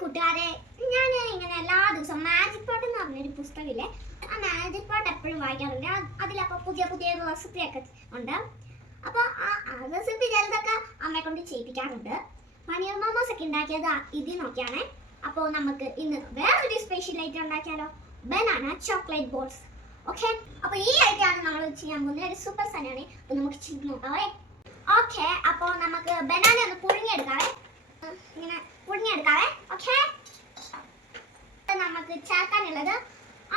കൂട്ടുകാരെ, ഞാൻ ഇങ്ങനെ എല്ലാ ദിവസവും മാജിക് പോട്ട് എന്ന് പറഞ്ഞൊരു പുസ്തകമില്ലേ, ആ മാജിക് പോട്ട് എപ്പോഴും വായിക്കാറുണ്ട്. അതിലപ്പോൾ പുതിയ പുതിയ റെസിപ്പിയൊക്കെ ഉണ്ട്. അപ്പോൾ ആ റെസിപ്പി ചിലതൊക്കെ അമ്മയെ കൊണ്ട് ചെയ്യിപ്പിക്കാറുണ്ട്. പനീർ മോമോസ് ഒക്കെ ഉണ്ടാക്കിയത് ഇതിൽ നോക്കിയാണേ. അപ്പോൾ നമുക്ക് ഇന്ന് വേറൊരു സ്പെഷ്യൽ ഐറ്റം ഉണ്ടാക്കിയാലോ, ബനാന ചോക്ലേറ്റ് ബോൾസ്. ഓക്കെ, അപ്പോൾ ഈ ഐറ്റമാണ് നമ്മൾ ചെയ്യാൻ പോകുന്നത്. ഒരു സൂപ്പർ സാധനമാണ്. അപ്പോൾ നമുക്ക് ചെയ്ത് നോക്കാവേ. ഓക്കെ, അപ്പോൾ നമുക്ക് ബനാന ഒന്ന് പുഴുങ്ങിയെടുക്കാവേ. ഇങ്ങനെ പുഴുങ്ങിയെടുക്കാവേ. ഓക്കെ, നമുക്ക് ചേർക്കാനുള്ളത്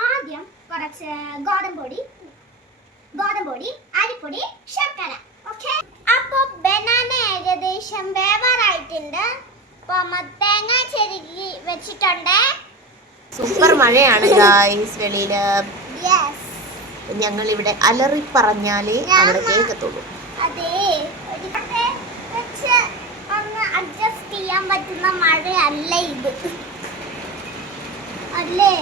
ആദ്യം കുറച്ച് ഗോതമ്പൊടി, അരിപ്പൊടി, ശർക്കര. ഓക്കെ, അപ്പോൾ ബനാന ഏകദേശം വേവാറായിട്ടുണ്ട്. അപ്പോൾ തേങ്ങ ചെരുകി വെച്ചിട്ടുണ്ട്. സൂപ്പർ മഴയാണ് ഗായ്സ് വെളിയില്. ഞങ്ങൾ ഇവിടെ അലറി പറഞ്ഞാലേ അവിടെ കേൾക്കത്തുള്ളൂ. അതെ, വെച്ച് ഒന്ന് അഡ്ജസ്റ്റ് ചെയ്യാൻ പറ്റുന്ന മഴയല്ല ഇത്, അല്ലേ?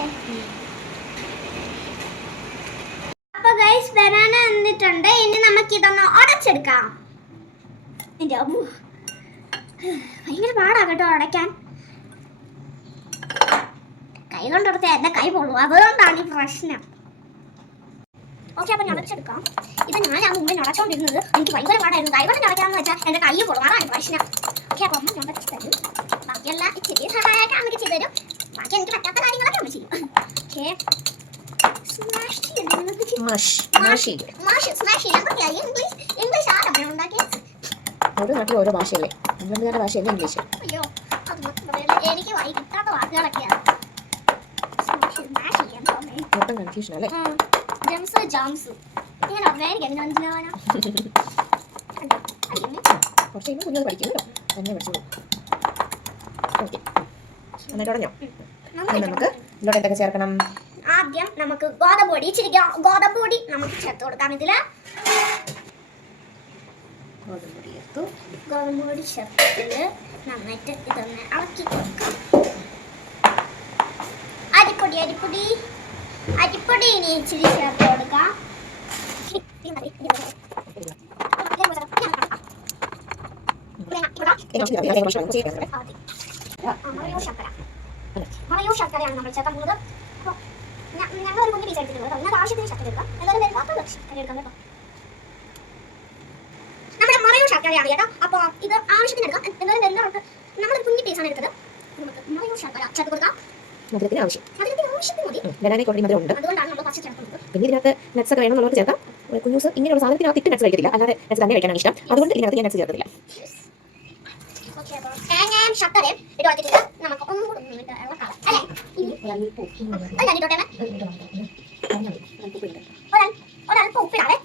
അപ്പൊ ഗൈസ്, ബനാന വന്നിട്ടുണ്ട്. ഇനി നമുക്ക് ഇതൊന്ന് ഉടച്ചെടുക്കാം. ഭയങ്കര പാടാ കേട്ടോ ഉടയ്ക്കാൻ. കൈ കൊണ്ടെടുത്ത എന്റെ കൈ പോളൂ, അതുകൊണ്ടാണ് ഈ പ്രശ്നം. ഓക്കെ, അപ്പൊ ഉടച്ചെടുക്കാം. ഇത് ഞാൻ മുമ്പേ ഉടച്ചോണ്ടിരുന്നത് എനിക്ക് ഭയങ്കര പാടായിരുന്നു. കൈ കൊണ്ട് ഉടയ്ക്കാന്ന് വെച്ചാൽ എന്റെ കൈ പോളും, അതാണ് പ്രശ്നം. ഓക്കെ, അപ്പൊ അമ്മ ഉടച്ചു തരും. ബാക്കിയെല്ലാം ഇച്ചിരി സഹായമൊക്കെ അമ്മയ്ക്ക് ചെയ്തു തരും. ബാക്കി എനിക്ക് പറ്റാത്ത കാര്യങ്ങളൊക്കെ അമ്മ ചെയ്യും. ഓക്കെ, ഇംഗ്ലീഷ് ആരാണ് ഉണ്ടാക്കിയത്? ഓരോ നാട്ടിൽ ഓരോ ഭാഷയല്ലേ, നമ്മുടെ ഭാഷയല്ലേ ഇംഗ്ലീഷ്. അയ്യോ, എനിക്ക് വായി കിട്ടാത്ത വാക്കുകളൊക്കെയാണ്. മൊത്തം കൺഫ്യൂഷൻ അല്ലേ? ജംസ് ഇങ്ങനെ അമ്മയായിരിക്കും മനസ്സിലാവാനോ. കുറച്ച് കുഞ്ഞത് പഠിക്കുമല്ലോ, തന്നെ പഠിച്ചോളൂ. ഓക്കെ, എന്നിട്ട് ഉടഞ്ഞോ? നമുക്ക് ഇതിലോട്ട് എന്തൊക്കെ ചേർക്കണം? ആദ്യം നമുക്ക് ഗോതമ്പൊടി, ഇച്ചിരി ഗോതമ്പൊടി നമുക്ക് ചേർത്ത് കൊടുക്കാം. ഇതില് ഗോതമ്പൊടി ചേർത്തിട്ട് നന്നായിട്ട് ഇതൊന്ന് ഇളക്കി കൊടുക്കാം. അരിപ്പൊടി ഇനി ഇച്ചിരി ചേർത്ത് കൊടുക്കാം. മറയോ ശർക്കരയാണ് നമ്മൾ ചേർക്കാൻ പോകുന്നത്. ഞങ്ങൾ ഒരു കുഞ്ഞു പീസ് എടുത്തിട്ടുണ്ട്. അതിനകത്ത് ആവശ്യത്തിന് ശർക്കര എടുക്കാം. എന്തായാലും വലുതാത്ത ശർക്കര എടുക്കാം കേട്ടോ. നമ്മുടെ മറയോ ശർക്കരയാണ് കേട്ടോ. അപ്പോൾ ഇത് ആവശ്യത്തിന് എടുക്കാം. എന്തായാലും എല്ലാവർക്കും നമ്മൾ കുഞ്ഞു പീസാണ് എടുത്തത്. നമുക്ക് മറയോ ശർക്കര ചേർത്ത് കൊടുക്കാം. മധുരത്തിന് ആവശ്യം മതി. ബനാനയ്ക്ക് ഓൾറെഡി മധുരം ഉണ്ട്. അതുകൊണ്ടാണ് നമ്മൾ പച്ച ചേർക്കുന്നത്. പിന്നെ ഇതിനകത്ത് നട്ട്സ് ഒക്കെ വേണമെന്നുള്ളവർക്ക് ചേർക്കാം. കുഞ്ഞൂസ് ഇങ്ങനെയുള്ള സാധനത്തിനകത്ത് ഇട്ട് നട്ട്സ് കഴിക്കത്തില്ല, അല്ലാതെ നട്ട്സ് തന്നെ കഴിക്കാനാണ് ഇഷ്ടം. അതുകൊണ്ട് ഇതിനകത്ത് ഞാൻ നട്ട്സ് ചേർക്കത്തില്ല. തേങ്ങയും ശർക്കരയും ഇട്ട് നമുക്ക് ഒന്നും കൂടെ ഇളക്കാം, അല്ലേ? ഒരൽപ്പം ഉപ്പിടാതെ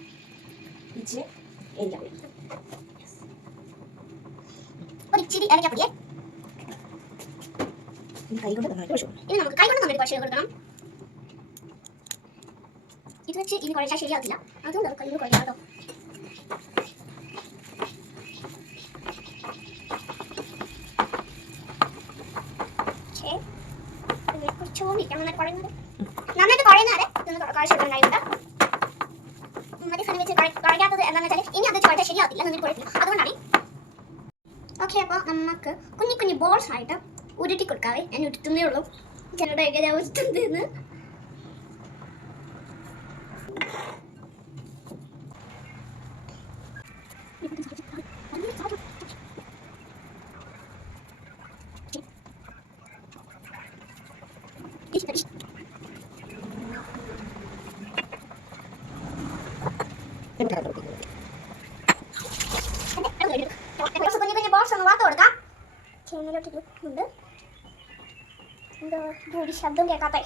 ഒരിച്ചിരി ഏലക്കപ്പൊടിയെ ഇനി നമുക്ക് കൈ കൊണ്ട് നന്നായിട്ട് കുഴച്ച് കൊടുക്കണം. ഇത് വെച്ച് ഇനി കുഴച്ചാൽ ശരിയാവില്ല, അതുകൊണ്ട് നമുക്ക് കയ്യിൽ കുഴക്കാം കേട്ടോ. നന്നായിട്ട് കുഴയുന്നവരെ കുഴച്ചിട്ടുണ്ടായിട്ടുണ്ട്. മറ്റേ സാധനം വെച്ച് കുഴക്കാത്തത് എന്താണെന്ന് വെച്ചാൽ ഇനി അത് കുഴച്ചാൽ ശരിയാവില്ല, നന്നായിട്ട് കുഴക്കില്ല, അതുകൊണ്ടാണ്. ഓക്കെ, അപ്പോൾ നമുക്ക് കുഞ്ഞു കുഞ്ഞു ബോൾസ് ആയിട്ട് ഉരുട്ടി കൊടുക്കാവേ. ഞാൻ ഉരുട്ടുന്നേ ഉള്ളൂ, ചിലരുടെയൊക്കെ ഞാൻ ഉരുട്ടുന്നതെന്ന്. കുഞ്ഞു കുഞ്ഞു ബോൾസ് ഒന്ന് വാർത്ത് കൊടുക്കാം. ചേനയിലോട്ടിട്ടുണ്ട്. എന്തോ ഒരു ശബ്ദം കേൾക്കാത്ത.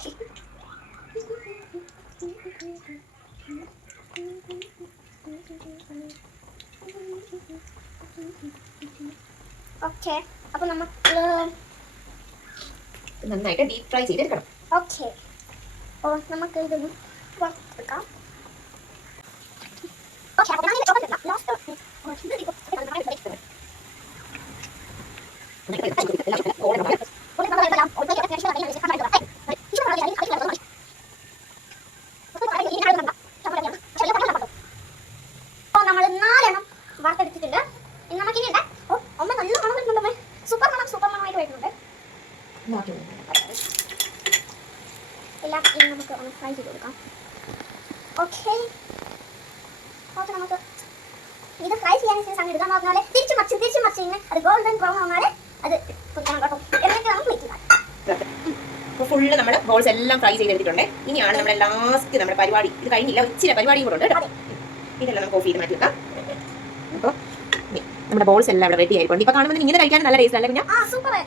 ഓക്കെ, അപ്പൊ നമുക്ക് നന്നായിട്ട് ഡീപ് ഫ്രൈ ചെയ്തെടുക്കണം. ഓക്കെ, അപ്പോൾ നമുക്ക് ഇതൊന്ന് വറുത്തെടുക്കാം. ഓക്കെ, അപ്പോൾ ഞാൻ ചോദിക്കാം ലാസ്റ്റ് നമ്മൾ 4 വറുത്തെടുത്തിട്ടുണ്ട്. നമുക്കിനി സൂപ്പർ മണമായിട്ട് വരുന്നുണ്ട്. എല്ലാം ഇനി നമുക്ക് ഒന്ന് ഫ്രൈ ചെയ്ത് കൊടുക്കാം. Okay, okay. നമുക്ക് ഇത് ഫ്രൈ ചെയ്യാൻ സമയം എടുക്കാൻ പറഞ്ഞാൽ തിരിച്ചു മറിച്ച് ഇങ്ങനെ അത് ഗോൾഡൻ ബ്രൗൺ ആവുന്നാൽ അത് കൊടുക്കണം കേട്ടോ. എന്നിട്ട് നമുക്ക് മിക്സ് ചെയ്യാം. അപ്പോൾ ഫുള്ള് നമ്മുടെ ബോൾസ് എല്ലാം ഫ്രൈ ചെയ്തെടുത്തിട്ടുണ്ട്. ഇനിയാണ് നമ്മുടെ ലാസ്റ്റ് നമ്മുടെ പരിപാടി. ഇത് കഴിഞ്ഞില്ല, ഇച്ചിരി പരിപാടിയും കൂടെ ഉണ്ട് കേട്ടോ. ഇതെല്ലാം നമുക്ക് ഓഫ് ചെയ്ത് മാറ്റി വെക്കാം. അപ്പോൾ നമ്മുടെ ബോൾസ് എല്ലാം ഇവിടെ റെഡി ആയിട്ടുണ്ട്. ഇപ്പോൾ കാണുമ്പോൾ ഇങ്ങനെ കഴിക്കാൻ നല്ല ടേസ്റ്റ് അല്ലേ? പിന്നെ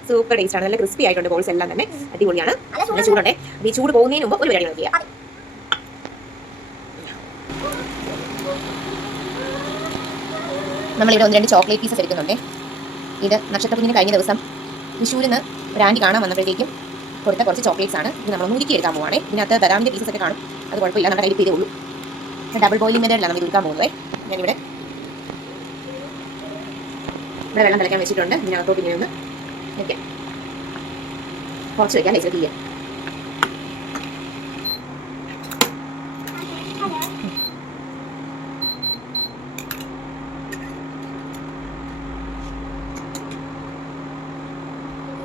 സൂപ്പർ ടേസ്റ്റ് ആണ്. നല്ല ക്രിസ്പി ആയിട്ടുണ്ട് ബോൾസ് എല്ലാം തന്നെ. അടിപൊളിയാണ്. നല്ല ചൂടുണ്ട്. അപ്പോൾ ഈ ചൂട് പോകുന്നതിന് മുമ്പ് ഒരു പരിപാടി നമുക്ക് ചെയ്യാം. നമ്മളിവിടെ 1-2 ചോക്ലേറ്റ് പീസസ് എടുക്കുന്നുണ്ട്. ഇത് നക്ഷത്രത്തിന് കഴിഞ്ഞ ദിവസം വിഷുവിന് ഒരു ആൻറ്റി കാണാൻ വന്നപ്പോഴത്തേക്കും കൊടുത്ത കുറച്ച് ചോക്ലേറ്റ്സ് ആണ്. ഇത് നമ്മൾ മുറുക്കി എടുക്കാൻ പോവാണ്. ഇതിനകത്ത് ബദാമിൻ്റെ പീസസ് ഒക്കെ കാണും. അത് കുഴപ്പമില്ല, നമ്മുടെ കയ്യിൽ ഇതേ ഉള്ളൂ. ഡബിൾ ബോയിലിംഗ് മെത്തേഡിലാണ് നമ്മൾ എടുക്കാൻ പോകുന്നത്. ഞാനിവിടെ വെള്ളം തിളയ്ക്കാൻ വെച്ചിട്ടുണ്ട്. ഇതിനകത്തോട്ട് ഇങ്ങനെ ഒന്ന് വയ്ക്കാം. കുറച്ച് വയ്ക്കാം, ലൈറ്റ് ചെയ്യാം.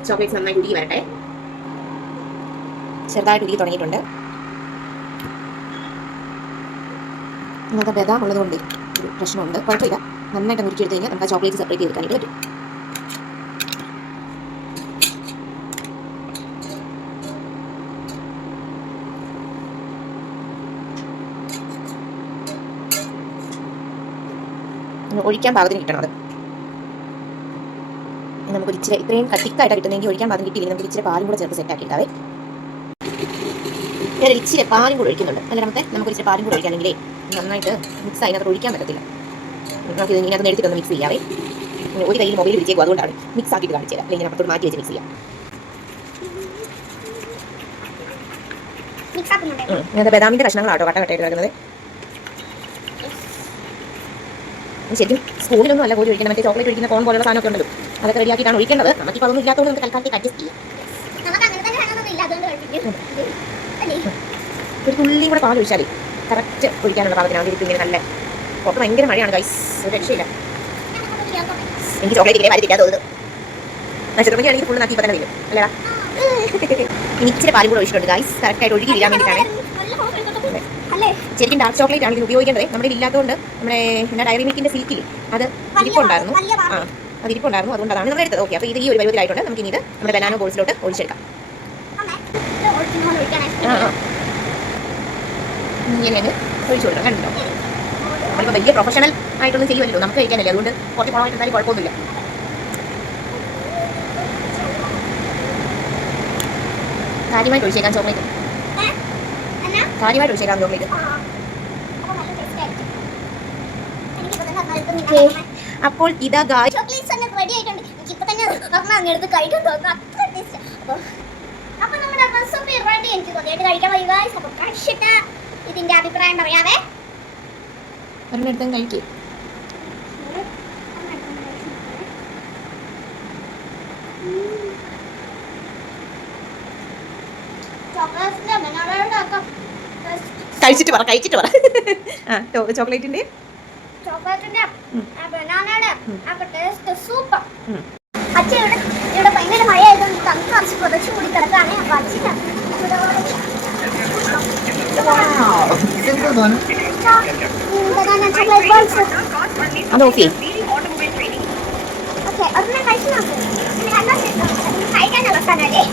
ചോക്ലേറ്റ്സ് നന്നായി ഉരുകി വരട്ടെ. ചെറുതായിട്ട് ഉരുകി തുടങ്ങിയിട്ടുണ്ട്. ഇന്നത്തെ ബദാം ഉള്ളതുകൊണ്ട് ഒരു പ്രശ്നമുണ്ട്. കുഴപ്പമില്ല, നന്നായിട്ട് മുറിച്ചെടുത്ത് കഴിഞ്ഞാൽ നമുക്ക് ആ ചോക്ലേറ്റ് സെപ്പറേറ്റ് ചെയ്തെടുക്കാനായിട്ട് പറ്റും. ഒഴിക്കാൻ പാകത്തിന് കിട്ടണം. അത് നമുക്ക് ഇച്ചിരി ഇത്രയും കട്ടിക്കായിട്ട് കിട്ടുന്നെങ്കിൽ ഒഴിക്കാൻ പാകം കിട്ടിയില്ലെങ്കിൽ നമുക്ക് ഇച്ചിരി പാലും കൂടെ ചേർത്ത് സെറ്റ് ആക്കിയിട്ടാവേ. ഞാൻ ഇച്ചിരി പാലും കൂടെ ഒഴിക്കുന്നുണ്ട്. അല്ല നമുക്ക് ഇച്ചിരി പാലും കൂടെ ഒഴിക്കാനെങ്കിലേ നന്നായിട്ട് മിക്സ് അതിനകത്ത് ഒഴിക്കാൻ പറ്റത്തില്ല. നമുക്ക് ഇതിനകത്ത് എടുത്തിട്ടൊന്ന് മിക്സ് ചെയ്യാവേ. ഒരു കയ്യിൽ മൊബൈൽ പിടിച്ചേക്കും, അതുകൊണ്ടാണ് മിക്സ് ആക്കിയിട്ട് കാണിച്ചു തരാം. അല്ലെങ്കിൽ അപ്പുറത്തോട്ട് മാറ്റി വെച്ച് മിക്സ് ചെയ്യാം. ഇങ്ങനത്തെ ബദാമിൻ്റെ കഷ്ണങ്ങളാട്ടോ കട്ടയായിട്ട് കിടക്കുന്നത്. ശരിക്കും സ്പൂണിലൊന്നും അല്ല കോരി ഒഴിക്കുന്നത്. മറ്റേ ചോക്ലേറ്റ് ഒഴിക്കുന്ന കോൺ പോലുള്ള സാധനമൊക്കെ ഉണ്ടല്ലോ, അതൊക്കെ റെഡിയാക്കിയിട്ടാണ് ഒഴിക്കേണ്ടത്. നമുക്കിപ്പോൾ അതൊന്നും ഇല്ലാത്തതുകൊണ്ട് നമുക്ക് തൽക്കാലത്തേക്ക് അഡ്ജസ്റ്റ് ചെയ്യാം. ഒരു തുള്ളിയും കൂടെ പാൽ ഒഴിച്ചാലേ കറക്റ്റ് ഒഴിക്കാനുള്ള പാകത്തിനാണ്. ഇതിപ്പോൾ ഇങ്ങനെ നല്ല പുറത്ത് ഭയങ്കര മഴയാണ് ഗൈസ്, ഒരു രക്ഷയില്ല. എനിക്ക് ചോക്ലേറ്റ് ഇങ്ങനെ വരത്തില്ല തോന്നുന്നു. നക്ഷത്രമൊക്കെയാണെങ്കിൽ ഫുള്ള് നാട്ടി തന്നെ വരും അല്ലേടാ. ഇനി ഇച്ചിരി പാലും കൂടെ ഒഴിച്ചിട്ടുണ്ട് ഗൈസ്, കറക്റ്റായിട്ട് ഒഴുകി ഇരിക്കാൻ വേണ്ടിയിട്ടാണ്. ശരിക്കും ഡാർക്ക് ചോക്ലേറ്റ് ആണ് ഇത് ഉപയോഗിക്കേണ്ടത്. നമ്മുടെ ഇല്ലാത്തതുകൊണ്ട് നമ്മുടെ ഡയറി മിൽക്കിൻ്റെ സിൽക്കിൽ അത് ഇരിപ്പുണ്ടായിരുന്നു. അത് ഇരിപ്പുണ്ടായിരുന്നു, അതുകൊണ്ടാണ് നമ്മൾ എടുത്തത്. ഓക്കെ, അപ്പോൾ ഇത് ഈ ഒരു പരുവത്തിലായിട്ടുണ്ട്. നമുക്ക് ഇനി ഇത് നമ്മുടെ ബനാന ബോൾസിലോട്ട് ഒഴിച്ചെടുക്കാം. ഇങ്ങനെ ഒഴിച്ചു കൊടുക്കാം. കണ്ടോ, നമ്മളിപ്പോൾ വലിയ പ്രൊഫഷണൽ ആയിട്ടൊന്നും ചെയ്യുമല്ലോ, നമുക്ക് കഴിക്കാനല്ലേ, അതുകൊണ്ട് കുറച്ച് കുളമായിട്ടുണ്ടായാലും കുഴപ്പമൊന്നുമില്ല. കാര്യമായിട്ട് ഒഴിച്ചേക്കാം ചോക്ലേറ്റ്, കാര്യമായിട്ട് ഒഴിച്ചേക്കാം ചോക്ലേറ്റ്. അപ്പോൾ ഇതാ ചോക്ലേറ്റ്സ് തന്നെ റെഡി ആയിട്ടുണ്ട്. എനിക്കിപ്പോൾ തന്നെ എടുത്ത് കഴിക്കാൻ തോന്നുന്നു, അത്ര ടേസ്റ്റ്. അപ്പോൾ നമ്മുടെ റെസിപ്പി റെഡി. എനിക്ക് തോന്നിയിട്ട് കഴിക്കാൻ വയ്യ. അപ്പോൾ കഴിച്ചിട്ട് ഇതിൻ്റെ അഭിപ്രായം പറയാവേ. ഒരെണ്ണം കഴിക്കേ. കഴിച്ചിട്ട് പറ. ചോക്ലേറ്റിന്റെ ബനാനയുടെ ടേസ്റ്റ് സൂപ്പർ. അച്ഛൻ ഇവിടെ ഭയങ്കര മഴയായതുകൊണ്ട് തണുപ്പ് കുറച്ച് പുതച്ചു കൂടി കിടക്കാണ്. അപ്പൊ അച്ഛൻ അതോക്കെ ഓക്കെ, ഒരെണ്ണം കഴിച്ചു നോക്ക്. കഴിക്കാൻ അവസാനല്ലേ